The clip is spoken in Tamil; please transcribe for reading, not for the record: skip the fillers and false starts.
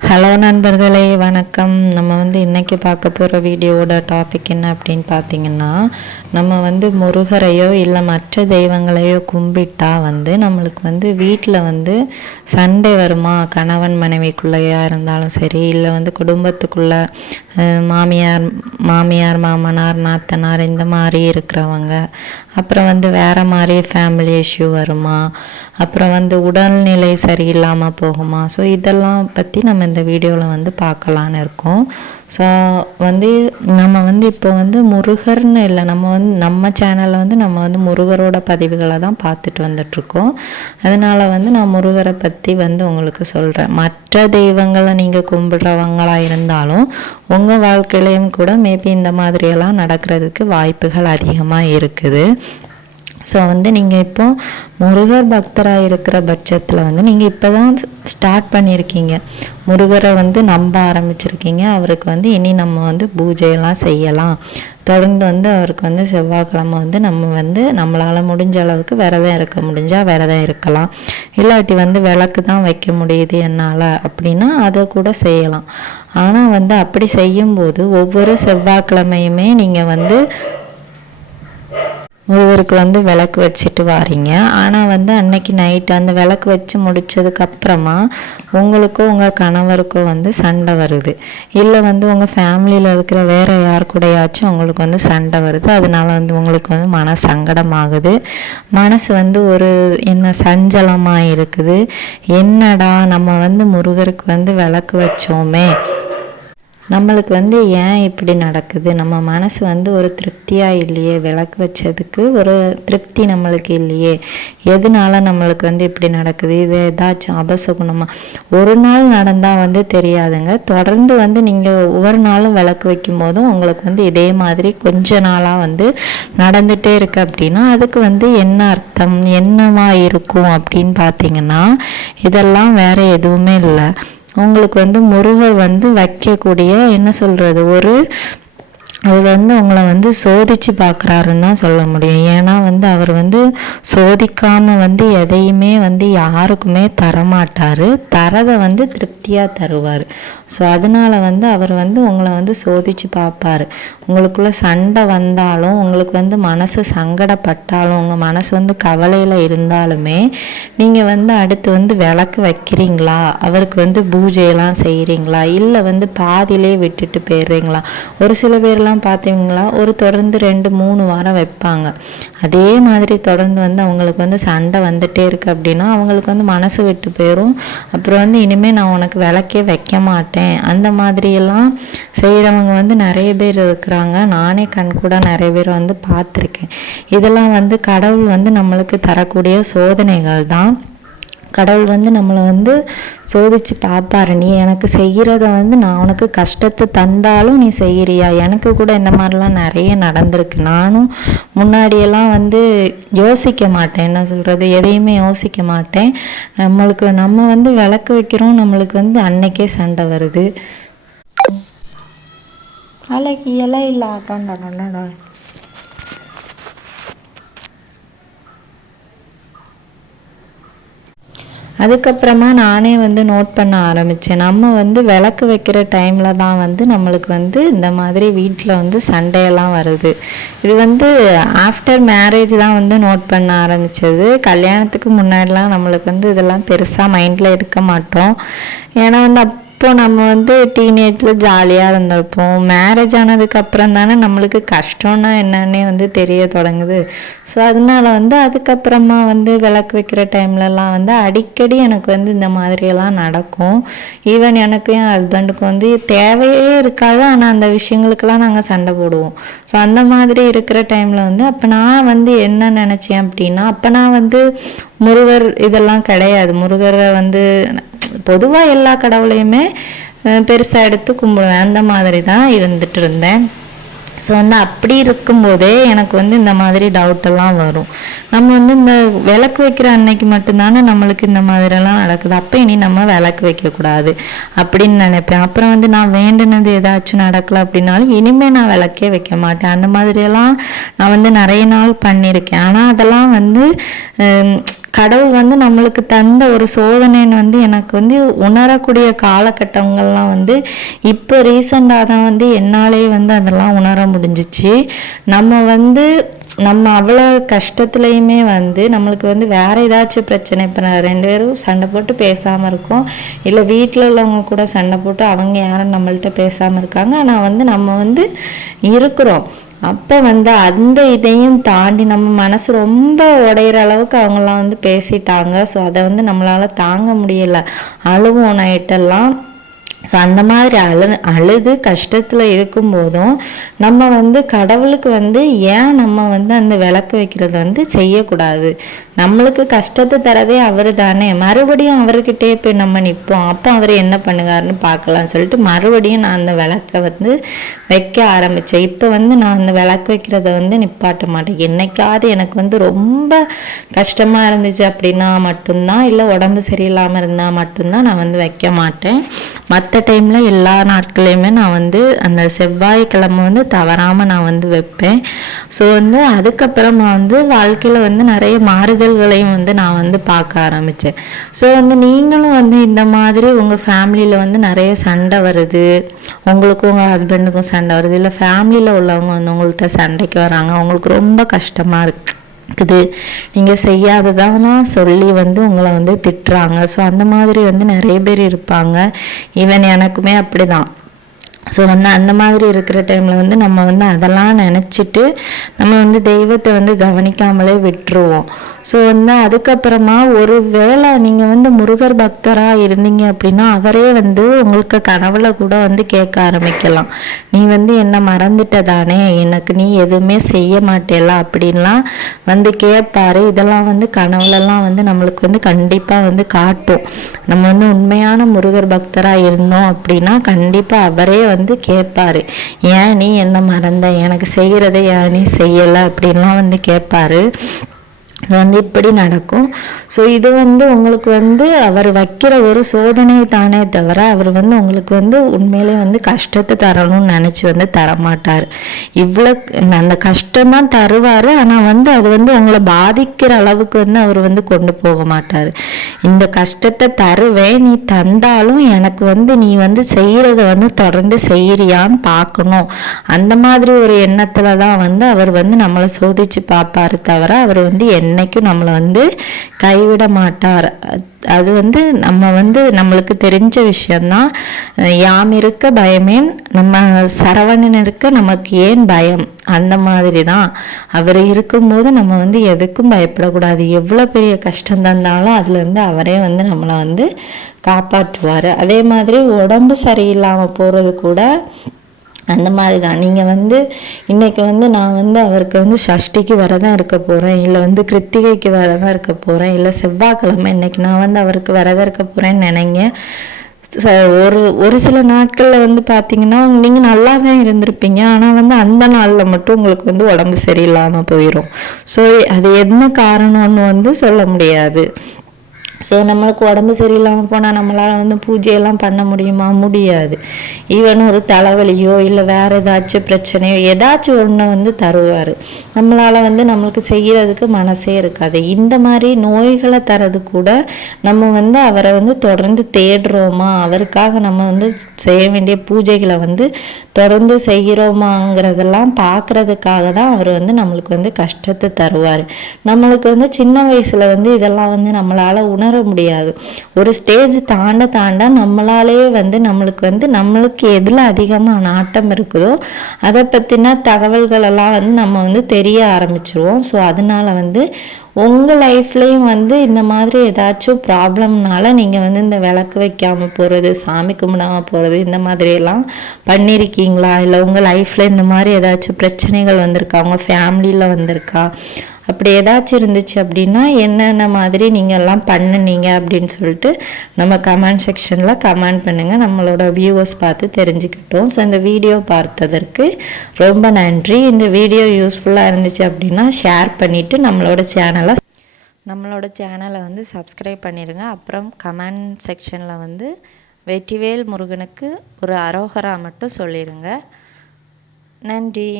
ஹலோ நண்பர்களே, வணக்கம். நம்ம இன்றைக்கி பார்க்க போகிற வீடியோவோட டாபிக் என்ன அப்படின்னு பார்த்தீங்கன்னா, நம்ம முருகரையோ இல்லை மற்ற தெய்வங்களையோ கும்பிட்டா நம்மளுக்கு வீட்டில் சண்டை வருமா? கணவன் மனைவிக்குள்ளேயா இருந்தாலும் சரி, இல்லை குடும்பத்துக்குள்ளே மாமியார் மாமனார் நாத்தனார் இந்த மாதிரி இருக்கிறவங்க, அப்புறம் வேறு மாதிரி ஃபேமிலி இஷ்யூ வருமா? அப்புறம் உடல்நிலை சரியில்லாமல் போகுமா? ஸோ இதெல்லாம் பற்றி நம்ம இந்த வீடியோவில் பார்க்கலான்னு இருக்கோம். ஸோ நம்ம இப்போ முருகர்னு இல்லை, நம்ம சேனலில் நம்ம முருகரோட பதிவுகளை தான் பார்த்துட்டு வந்துட்ருக்கோம். அதனால் நான் முருகரை பற்றி உங்களுக்கு சொல்கிறேன். மற்ற தெய்வங்களை நீங்கள் கும்பிடுறவங்களாக இருந்தாலும் உங்கள் வாழ்க்கையிலையும் கூட மேபி இந்த மாதிரியெல்லாம் நடக்கிறதுக்கு வாய்ப்புகள் அதிகமாக இருக்குது. ஸோ நீங்கள் இப்போது முருகர் பக்தராக இருக்கிற பட்சத்தில் நீங்கள் இப்போ தான் ஸ்டார்ட் பண்ணியிருக்கீங்க, முருகரை நம்ப ஆரம்பிச்சிருக்கீங்க. அவருக்கு இனி நம்ம பூஜையெல்லாம் செய்யலாம். தொடர்ந்து அவருக்கு செவ்வாய்க்கிழமை நம்ம நம்மளால் முடிஞ்ச அளவுக்கு விரதம் இருக்க முடிஞ்சால் விரதம் இருக்கலாம். இல்லாட்டி விளக்கு தான் வைக்க முடியுது என்னால் அப்படின்னா அதை கூட செய்யலாம். ஆனால் அப்படி செய்யும்போது ஒவ்வொரு செவ்வாய்க்கிழமையுமே நீங்கள் முருகருக்கு விளக்கு வச்சுட்டு வாரீங்க. ஆனால் அன்னைக்கு நைட்டு அந்த விளக்கு வச்சு முடித்ததுக்கப்புறமா உங்களுக்கோ உங்கள் கணவருக்கோ சண்டை வருது, இல்லை உங்கள் ஃபேமிலியில் இருக்கிற வேறு யார் கூடயாச்சும் உங்களுக்கு சண்டை வருது. அதனால உங்களுக்கு மன சங்கடமாகுது, மனசு ஒரு என்ன சஞ்சலமாக இருக்குது. என்னடா நம்ம முருகருக்கு விளக்கு வச்சோமே, நம்மளுக்கு ஏன் இப்படி நடக்குது? நம்ம மனசு ஒரு திருப்தியாக இல்லையே, விளக்கு வச்சதுக்கு ஒரு திருப்தி நம்மளுக்கு இல்லையே, எதனால நம்மளுக்கு இப்படி நடக்குது? இது ஏதாச்சும் அபசகுணமாக? ஒரு நாள் நடந்தால் தெரியாதுங்க. தொடர்ந்து நீங்கள் ஒவ்வொரு நாளும் விளக்கு வைக்கும் போதும் உங்களுக்கு இதே மாதிரி கொஞ்ச நாளாக நடந்துகிட்டே இருக்குது அப்படின்னா அதுக்கு என்ன அர்த்தம், என்னவா இருக்கும் அப்படின்னு பார்த்தீங்கன்னா, இதெல்லாம் வேறு எதுவுமே இல்லை. உங்களுக்கு முருகர் வைக்கக்கூடிய என்ன சொல்கிறது, அவர் உங்களை சோதித்து பார்க்குறாருன்னு தான் சொல்ல முடியும். ஏன்னா அவர் சோதிக்காமல் எதையுமே யாருக்குமே தரமாட்டார். தரதை திருப்தியாக தருவார். ஸோ அதனால் அவர் உங்களை சோதித்து பார்ப்பார். உங்களுக்குள்ளே சண்டை வந்தாலும், உங்களுக்கு மனசு சங்கடப்பட்டாலும், உங்கள் மனசு கவலையில் இருந்தாலுமே நீங்கள் அடுத்து விளக்கு வைக்கிறீங்களா, அவருக்கு பூஜையெல்லாம் செய்கிறீங்களா, இல்லை பாதியிலே விட்டுட்டு போயிடுறீங்களா? ஒரு சில பேர்லாம் பார்த்தீங்களா ஒரு தொடர்ந்து 2-3 வாரம் வைப்பாங்க. அதே மாதிரி தொடர்ந்து அவங்களுக்கு சண்டை வந்துட்டே இருக்குது அப்படின்னா அவங்களுக்கு மனசு விட்டு போயிடும். அப்புறம் இனிமேல் நான் உனக்கு விளக்கே வைக்க மாட்டேன், அந்த மாதிரியெல்லாம் செய்கிறவங்க நிறைய பேர் இருக்கிறாங்க. நானே கண்கூட நிறைய பேர் பார்த்துருக்கேன். இதெல்லாம் கடவுள் நம்மளுக்கு தரக்கூடிய சோதனைகள் தான். கடவுள் நம்மளை சோதித்து பார்ப்பாரு. நீ எனக்கு செய்கிறத நான் உனக்கு கஷ்டத்தை தந்தாலும் நீ செய்கிறியா? எனக்கு கூட இந்த மாதிரிலாம் நிறைய நடந்திருக்கு. நானும் முன்னாடியெல்லாம் யோசிக்க மாட்டேன், என்ன சொல்கிறது, எதையுமே யோசிக்க மாட்டேன். நம்ம விளக்கு வைக்கிறோம், நம்மளுக்கு அன்னைக்கே சண்டை வருது. அலைக்கு எல்லாம் இல்லை ஆட்டோண்டா. அதுக்கப்புறமா நானே நோட் பண்ண ஆரம்பித்தேன். நம்ம விளக்கு வைக்கிற டைமில் தான் நம்மளுக்கு இந்த மாதிரி வீட்டில் சண்டையெல்லாம் வருது. இது ஆஃப்டர் மேரேஜ் தான் நோட் பண்ண ஆரம்பித்தது. கல்யாணத்துக்கு முன்னாடிலாம் நம்மளுக்கு இதெல்லாம் பெருசாக மைண்டில் எடுக்க மாட்டோம். ஏன்னா அப்போது நம்ம டீனேஜில் ஜாலியாக இருந்திருப்போம். மேரேஜ் ஆனதுக்கப்புறம் தானே நம்மளுக்கு கஷ்டம்னா என்னன்னே தெரிய தொடங்குது. ஸோ அதனால் அதுக்கப்புறமா விளக்கு வைக்கிற டைம்லலாம் அடிக்கடி எனக்கு இந்த மாதிரியெல்லாம் நடக்கும். ஈவன் எனக்கு என் ஹஸ்பண்டுக்கும் தேவையே இருக்காது, ஆனால் அந்த விஷயங்களுக்கெல்லாம் நாங்கள் சண்டை போடுவோம். ஸோ அந்த மாதிரி இருக்கிற டைமில் அப்போ நான் என்ன நினச்சேன் அப்படின்னா, அப்போ நான் முருகர் இதெல்லாம் கிடையாது. முருகரை பொதுவாக எல்லா கடவுளையுமே பெருசாக எடுத்து கும்பிடுவேன், அந்த மாதிரி தான் இருந்துட்டு இருந்தேன். ஸோ அப்படி இருக்கும்போதே எனக்கு இந்த மாதிரி டவுட்டெல்லாம் வரும். நம்ம இந்த விளக்கு வைக்கிற அன்னைக்கு மட்டும்தானே நம்மளுக்கு இந்த மாதிரிலாம் நடக்குது, அப்போ இனி நம்ம விளக்கு வைக்கக்கூடாது அப்படின்னு நினைப்பேன். அப்புறம் நான் வேண்டுனது ஏதாச்சும் நடக்கலை அப்படின்னாலும் இனிமேல் நான் விளக்கே வைக்க மாட்டேன். அந்த மாதிரியெல்லாம் நான் நிறைய நாள் பண்ணியிருக்கேன். ஆனால் அதெல்லாம் கடவுள் வந்து நம்மளுக்கு தந்த ஒரு சோதனைன்னு வந்து எனக்கு வந்து உணரக்கூடிய காலகட்டங்கள்லாம் வந்து இப்போ ரீசெண்டாக தான் வந்து என்னாலே வந்து அதெல்லாம் உணர முடிஞ்சிச்சு. நம்ம அவ்வளோ கஷ்டத்துலையுமே வந்து நம்மளுக்கு வந்து வேறு ஏதாச்சும் பிரச்சனை, இப்போ நான் 2 பேரும் சண்டை போட்டு பேசாமல் இருக்கோம், இல்லை வீட்டில் உள்ளவங்க கூட சண்டை போட்டு அவங்க யாரும் நம்மள்ட்ட பேசாமல் இருக்காங்க, ஆனால் வந்து நம்ம வந்து இருக்கிறோம். அப்போ வந்து அந்த இதையும் தாண்டி நம்ம மனசு ரொம்ப உடையிற அளவுக்கு அவங்களாம் வந்து பேசிட்டாங்க. ஸோ அதை வந்து நம்மளால் தாங்க முடியலை, அழுவோம் நைட்டெல்லாம். ஸோ அந்த மாதிரி அழுது கஷ்டத்தில் இருக்கும்போதும் நம்ம வந்து கடவுளுக்கு வந்து ஏன் நம்ம வந்து அந்த விளக்கு வைக்கிறது வந்து செய்யக்கூடாது? நம்மளுக்கு கஷ்டத்தை தரதே அவர் தானே, மறுபடியும் அவர்கிட்டே போய் நம்ம நிற்போம், அப்போ அவர் என்ன பண்ணுகாருன்னு பார்க்கலாம்னு சொல்லிட்டு மறுபடியும் நான் அந்த விளக்கை வந்து வைக்க ஆரம்பித்தேன். இப்போ வந்து நான் அந்த விளக்கு வைக்கிறத வந்து நிப்பாட்ட மாட்டேன். என்னைக்காவது எனக்கு வந்து ரொம்ப கஷ்டமாக இருந்துச்சு அப்படின்னா மட்டும்தான், இல்லை உடம்பு சரியில்லாமல் இருந்தால் மட்டும்தான் நான் வந்து வைக்க மாட்டேன். மற்ற டைமில் எல்லா நாட்களையுமே நான் வந்து அந்த செவ்வாய்க்கிழமை வந்து தவறாமல் நான் வந்து வைப்பேன். ஸோ வந்து அதுக்கப்புறம் நான் வந்து வாழ்க்கையில் வந்து நிறைய மாறுதல்களையும் வந்து நான் வந்து பார்க்க ஆரம்பித்தேன். ஸோ வந்து நீங்களும் வந்து இந்த மாதிரி உங்கள் ஃபேமிலியில் வந்து நிறைய சண்டை வருது, உங்களுக்கும் உங்கள் ஹஸ்பண்டுக்கும் சண்டை வருது, இல்லை ஃபேமிலியில் உள்ளவங்க வந்து உங்கள்கிட்ட சண்டைக்கு வராங்க, அவங்களுக்கு ரொம்ப கஷ்டமாக இருக்குது, நீங்கள் செய்யாததானா சொல்லி வந்து உங்களை வந்து திட்டுறாங்க. ஸோ அந்த மாதிரி வந்து நிறைய பேர் இருப்பாங்க. ஈவன் எனக்குமே அப்படி தான். ஸோ வந்து அந்த மாதிரி இருக்கிற டைமில் வந்து நம்ம வந்து அதெல்லாம் நினச்சிட்டு நம்ம வந்து தெய்வத்தை வந்து கவனிக்காமலே விட்டுருவோம். ஸோ வந்து அதுக்கப்புறமா ஒரு வேளை நீங்கள் வந்து முருகர் பக்தராக இருந்தீங்க அப்படின்னா அவரே வந்து உங்களுக்கு கனவுல கூட வந்து கேட்க ஆரம்பிக்கலாம், நீ வந்து என்னை மறந்துட்டதானே, எனக்கு நீ எதுவுமே செய்ய மாட்டேல அப்படின்லாம் வந்து கேட்பாரு. இதெல்லாம் வந்து கனவுலலாம் வந்து நம்மளுக்கு வந்து கண்டிப்பாக வந்து காட்டும். நம்ம வந்து உண்மையான முருகர் பக்தராக இருந்தோம் அப்படின்னா கண்டிப்பாக அவரே வந்து கேட்பாரு, ஏன் நீ என்ன மறந்த, எனக்கு செய்கிறத ஏன் நீ செய்யலை அப்படின்லாம் வந்து கேட்பாரு. இது வந்து இப்படி நடக்கும். ஸோ இது வந்து உங்களுக்கு வந்து அவர் வைக்கிற ஒரு சோதனை தானே தவிர அவர் வந்து உங்களுக்கு வந்து உண்மையிலே வந்து கஷ்டத்தை தரணும்னு நினச்சி வந்து தரமாட்டார். இவ்வளோ அந்த கஷ்டம்தான் தருவார், ஆனால் வந்து அது வந்து உங்களை பாதிக்கிற அளவுக்கு வந்து அவர் வந்து கொண்டு போக மாட்டார். இந்த கஷ்டத்தை தருவேன், நீ தந்தாலும் எனக்கு வந்து நீ வந்து செய்கிறத வந்து தொடர்ந்து செய்கிறியான்னு பார்க்கணும், அந்த மாதிரி ஒரு எண்ணத்தில் தான் வந்து அவர் வந்து நம்மளை சோதித்து பார்ப்பாரு தவிர அவர் வந்து என்னைக்கும் நம்மளை வந்து கைவிட மாட்டார். அது வந்து நம்ம வந்து நம்மளுக்கு தெரிஞ்ச விஷயந்தான். யாம் இருக்க பயமேன், நம்ம சரவணன் இருக்க நமக்கு ஏன் பயம், அந்த மாதிரி தான். அவர் இருக்கும்போது நம்ம வந்து எதுக்கும் பயப்படக்கூடாது. எவ்வளோ பெரிய கஷ்டம் தந்தாலும் அதுலேருந்து அவரே வந்து நம்மளை வந்து காப்பாற்றுவார். அதே மாதிரி உடம்பு சரியில்லாமல் போகிறது கூட அந்த மாதிரி தான். நீங்கள் வந்து இன்றைக்கி வந்து நான் வந்து அவருக்கு வந்து சஷ்டிக்கு விரதம் இருக்க போகிறேன், இல்லை வந்து கிருத்திகைக்கு விரதம் இருக்க போகிறேன், இல்லை செவ்வாய்க்கிழமை இன்றைக்கி நான் வந்து அவருக்கு விரதம் இருக்க போகிறேன்னு நினைங்க. ஒரு சில நாட்களில் வந்து பார்த்திங்கன்னா நீங்கள் நல்லா தான் இருந்திருப்பீங்க, ஆனால் வந்து அந்த நாளில் மட்டும் உங்களுக்கு வந்து உடம்பு சரியில்லாமல் போயிடும். ஸோ அது என்ன காரணம்னு வந்து சொல்ல முடியாது. ஸோ நம்மளுக்கு உடம்பு சரியில்லாமல் போனால் நம்மளால் வந்து பூஜையெல்லாம் பண்ண முடியுமா? முடியாது. ஈவன் ஒரு தலைவலியோ இல்லை வேறு ஏதாச்சும் பிரச்சனையோ ஏதாச்சும் ஒன்று வந்து தருவார். நம்மளால் வந்து நம்மளுக்கு செய்கிறதுக்கு மனசே இருக்காது. இந்த மாதிரி நோய்களை தரது கூட நம்ம வந்து அவரை வந்து தொடர்ந்து தேடுறோமா, அவருக்காக நம்ம வந்து செய்ய வேண்டிய பூஜைகளை வந்து தொடர்ந்து செய்கிறோமாங்கிறதெல்லாம் பார்க்குறதுக்காக தான் அவர் வந்து நம்மளுக்கு வந்து கஷ்டத்தை தருவார். நம்மளுக்கு வந்து சின்ன வயசில் வந்து இதெல்லாம் வந்து நம்மளால் உணர முடியாது. ஒரு ஸ்டேஜ் தாண்ட தாண்ட நம்மளாலே வந்து நம்மளுக்கு எதில் அதிகமாக நாட்டம் இருக்குதோ அதை பற்றின தகவல்களெல்லாம் வந்து நம்ம வந்து தெரிய ஆரம்பிச்சிருவோம். ஸோ அதனால வந்து உங்கள் லைஃப்லேயும் வந்து இந்த மாதிரி ஏதாச்சும் ப்ராப்ளம்னால நீங்கள் வந்து இந்த விளக்கு வைக்காமல் போகிறது, சாமி கும்பிடாமல் போகிறது, இந்த மாதிரியெல்லாம் பண்ணியிருக்கீங்களா? இல்லை உங்கள் லைஃப்பில் இந்த மாதிரி ஏதாச்சும் பிரச்சனைகள் வந்திருக்கா, உங்கள் ஃபேமிலியில் வந்திருக்கா? அப்படி ஏதாச்சும் இருந்துச்சு அப்படின்னா என்னென்ன மாதிரி நீங்கள் எல்லாம் பண்ணினீங்க அப்படின்னு சொல்லிட்டு நம்ம கமெண்ட் செக்ஷனில் கமெண்ட் பண்ணுங்கள். நம்மளோட வியூவர்ஸ் பார்த்து தெரிஞ்சுக்கிட்டோம். ஸோ இந்த வீடியோ பார்த்ததற்கு ரொம்ப நன்றி. இந்த வீடியோ யூஸ்ஃபுல்லாக இருந்துச்சு அப்படின்னா ஷேர் பண்ணிவிட்டு நம்மளோட சேனலை வந்து சப்ஸ்கிரைப் பண்ணிடுங்க. அப்புறம் கமெண்ட் செக்ஷனில் வந்து வெற்றிவேல் முருகனுக்கு ஒரு அரோகரா மட்டும் சொல்லிடுங்க. நன்றி.